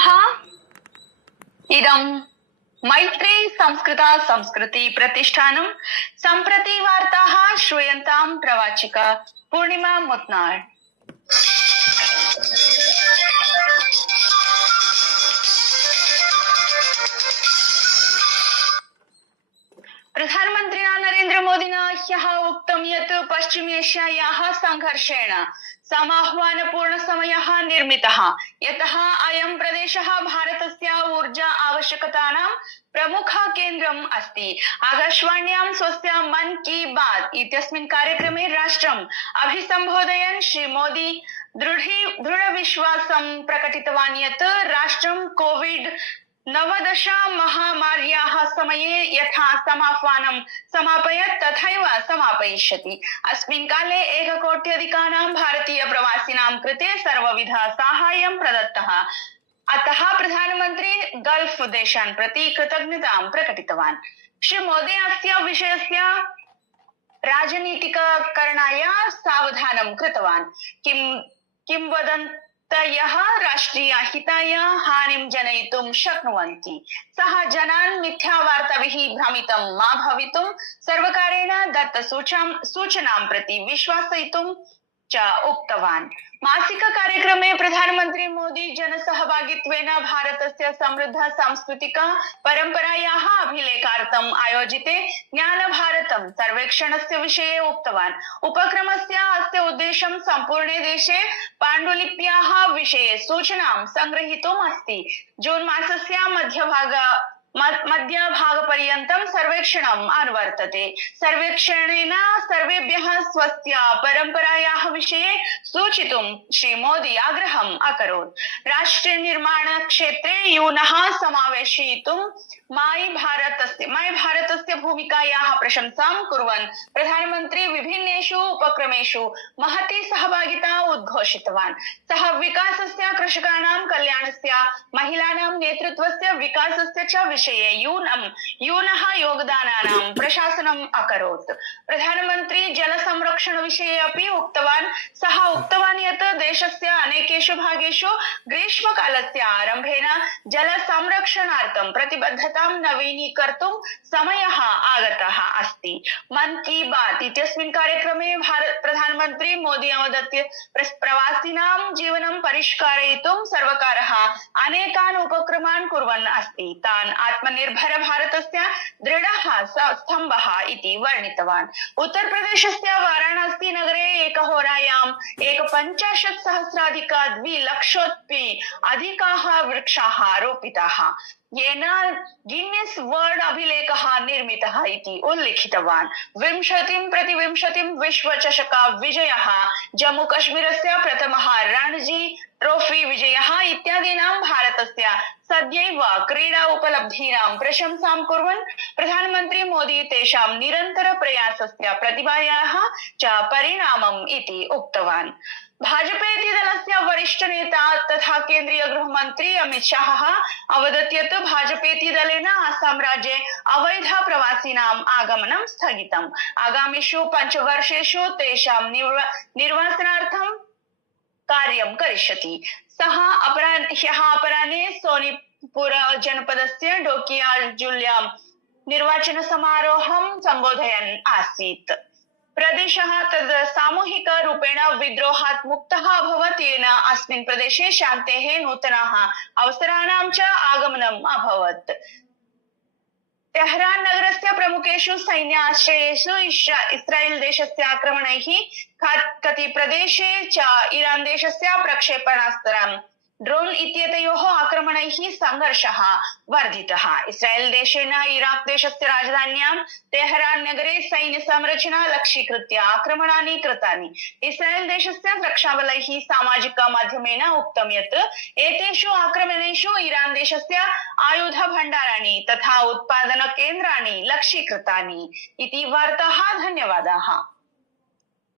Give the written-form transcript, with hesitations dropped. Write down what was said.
नमः। इदं मैत्री संस्कृत संस्कृति प्रतिष्ठानं सम्प्रति वार्ताः श्रूयन्तां प्रवाचिका पूर्णिमा मुत्नाळ्। प्रधानमन्त्रिणा नरेन्द्र मोदिना ह्यः उक्तं यत् पश्चिमेष्यायाः संघर्षेण समाह्वानपूर्णसमयः निर्मितः, यतः अयं प्रदेशः भारतस्य ऊर्जा आवश्यकतानां प्रमुखकेन्द्रम् अस्ति। आकाशवाण्यां स्वस्य मन की बात इत्यस्मिन् कार्यक्रमे राष्ट्रम् अभिसम्बोधयन् श्रीमोदी दृढविश्वासं प्रकटितवान् यत् राष्ट्रं कोविड-19 महामार्याः समये यथा समाह्वानं समापयत् तथैव समापयिष्यति। अस्मिन् काले 1 कोट्यधिकानां भारतीय प्रवासिनां कृते सर्वविध साहाय्यं प्रदत्तः। अतः प्रधानमन्त्री गल्फ देशान् प्रति कृतज्ञतां प्रकटितवान्। श्रीमोदी अस्य विषयस्य राजनीतिककरणाय सावधानं कृतवान्। किंवदन्तयः राष्ट्रियहिताय हानिं जनयितुं शक्नुवन्ति। सः जनान् मिथ्यावार्ताभिः भ्रमितं मा भवितुं सर्वकारेण दत्तसूचनां प्रति विश्वासयितुं च उक्तवान्। मासिक कार्यक्रमे प्रधानमन्त्री मोदी जनसहभागित्वेन भारतस्य समृद्ध सांस्कृतिक परम्परायाः अभिलेखार्थम् आयोजिते ज्ञानभारतं सर्वेक्षणस्य विषये उक्तवान्। उपक्रमस्य अस्य उद्देश्यं सम्पूर्णे देशे पाण्डुलिप्याः विषये सूचनां संग्रहीतुम् अस्ति। जून मासस्य मध्यभागपर्यन्तं सर्वेक्षणम् अनुवर्तते। सर्वेक्षणेन सर्वेभ्यः स्वस्य परम्परायाः विषये सूचितुं श्रीमोदी आग्रहम् अकरोत्। राष्ट्रनिर्माणक्षेत्रे यूनः समावेशयितुं माई भारतस्य भूमिकायाः प्रशंसां कुर्वन् प्रधानमन्त्री विभिन्नेषु उपक्रमेषु महती सहभागिता उद्घोषितवान्। सः विकासस्य, कृषकाणां कल्याणस्य, महिलानां नेतृत्वस्य विकासस्य च विषये यूनः योगदानानां प्रशासनम् अकरोत्। प्रधानमन्त्री जलसंरक्षण विषये अपि उक्तवान्। सः उक्तवान् यत् देशस्य अनेकेषु भागेषु ग्रीष्मकालस्य आरम्भेन जलसंरक्षणार्थं प्रतिबद्धतां नवीनीकर्तुं समयः आगतः अस्ति। मन की बात इत्यस्मिन् कार्यक्रमे प्रधानमन्त्री मोदी अवदत् प्रवासिनां जीवनं परिष्कारयितुं सर्वकारः अनेकान् उपक्रमान् कुर्वन् अस्ति। तान् आत्मनिर्भर भारतस्य दृढः स्तम्भः इति वर्णितवान्। उत्तरप्रदेशस्य वाराणसी नगरे एकहोरायाम् 150,000 लक्षोऽपि अधिकाः वृक्षाः रोपिताः, येन गिन्निस् वर्ल्ड अभिलेखः निर्मितः इति उल्लिखितवान्। 20 विश्वचषक विजयः, जम्मू कश्मीरस्य प्रथमः रणजी ट्रोफी विजयः इत्यादीनां भारतस्य सद्यैव क्रीडा उपलब्धीनां प्रशंसां कुर्वन् प्रधानमन्त्री मोदी तेषां निरन्तर प्रयासस्य प्रतिभायाः च परिणामम् इति उक्तवान्। भाजपेति दलस्य वरिष्ठ नेता तथा केन्द्रीय गृहमन्त्री अमित शाहः अवदत् यत् भाजपेति दलेन असम राज्ये अवैध प्रवासिनाम् आगमनं स्थगितम्। आगामिषु 5 वर्षेषु तेषां निर्वासनार्थं कार्यं करिष्यति। सः ह्यः अपराह्ने सोनितपुर जनपदस्य डोकियाजुल्यां निर्वाचन समारोहं सम्बोधयन् आसीत्। प्रदेशः तद् सामूहिक रूपेण विद्रोहात् मुक्तः अभवत्, येन अस्मिन् प्रदेशे शान्तेः नूतनाः अवसराणां च आगमनम् अभवत्। तेहरान नगरस्य प्रमुखेषु सैन्याश्रयेषु इस्राएल देशस्य आक्रमणैः खती प्रदेशे च ईरान देशस्य प्रक्षेपणास्त्रान् ड्रोन इत्येतयोः आक्रमणैः संघर्षः वर्धितः। इस्राएल देशेन इराक देशस्य राजधान्यां तेहरान नगरे सैन्यसंरचना लक्ष्यीकृत्य आक्रमणानि कृतानि। इस्राएल देशस्य रक्षाबलैः सामाजिक माध्यमेन उक्तं यत् एतेषु आक्रमणेषु ईरान देशस्य आयुधभण्डाराणि तथा उत्पादनकेन्द्राणि लक्ष्यीकृतानि इति वार्ताः। धन्यवादाः।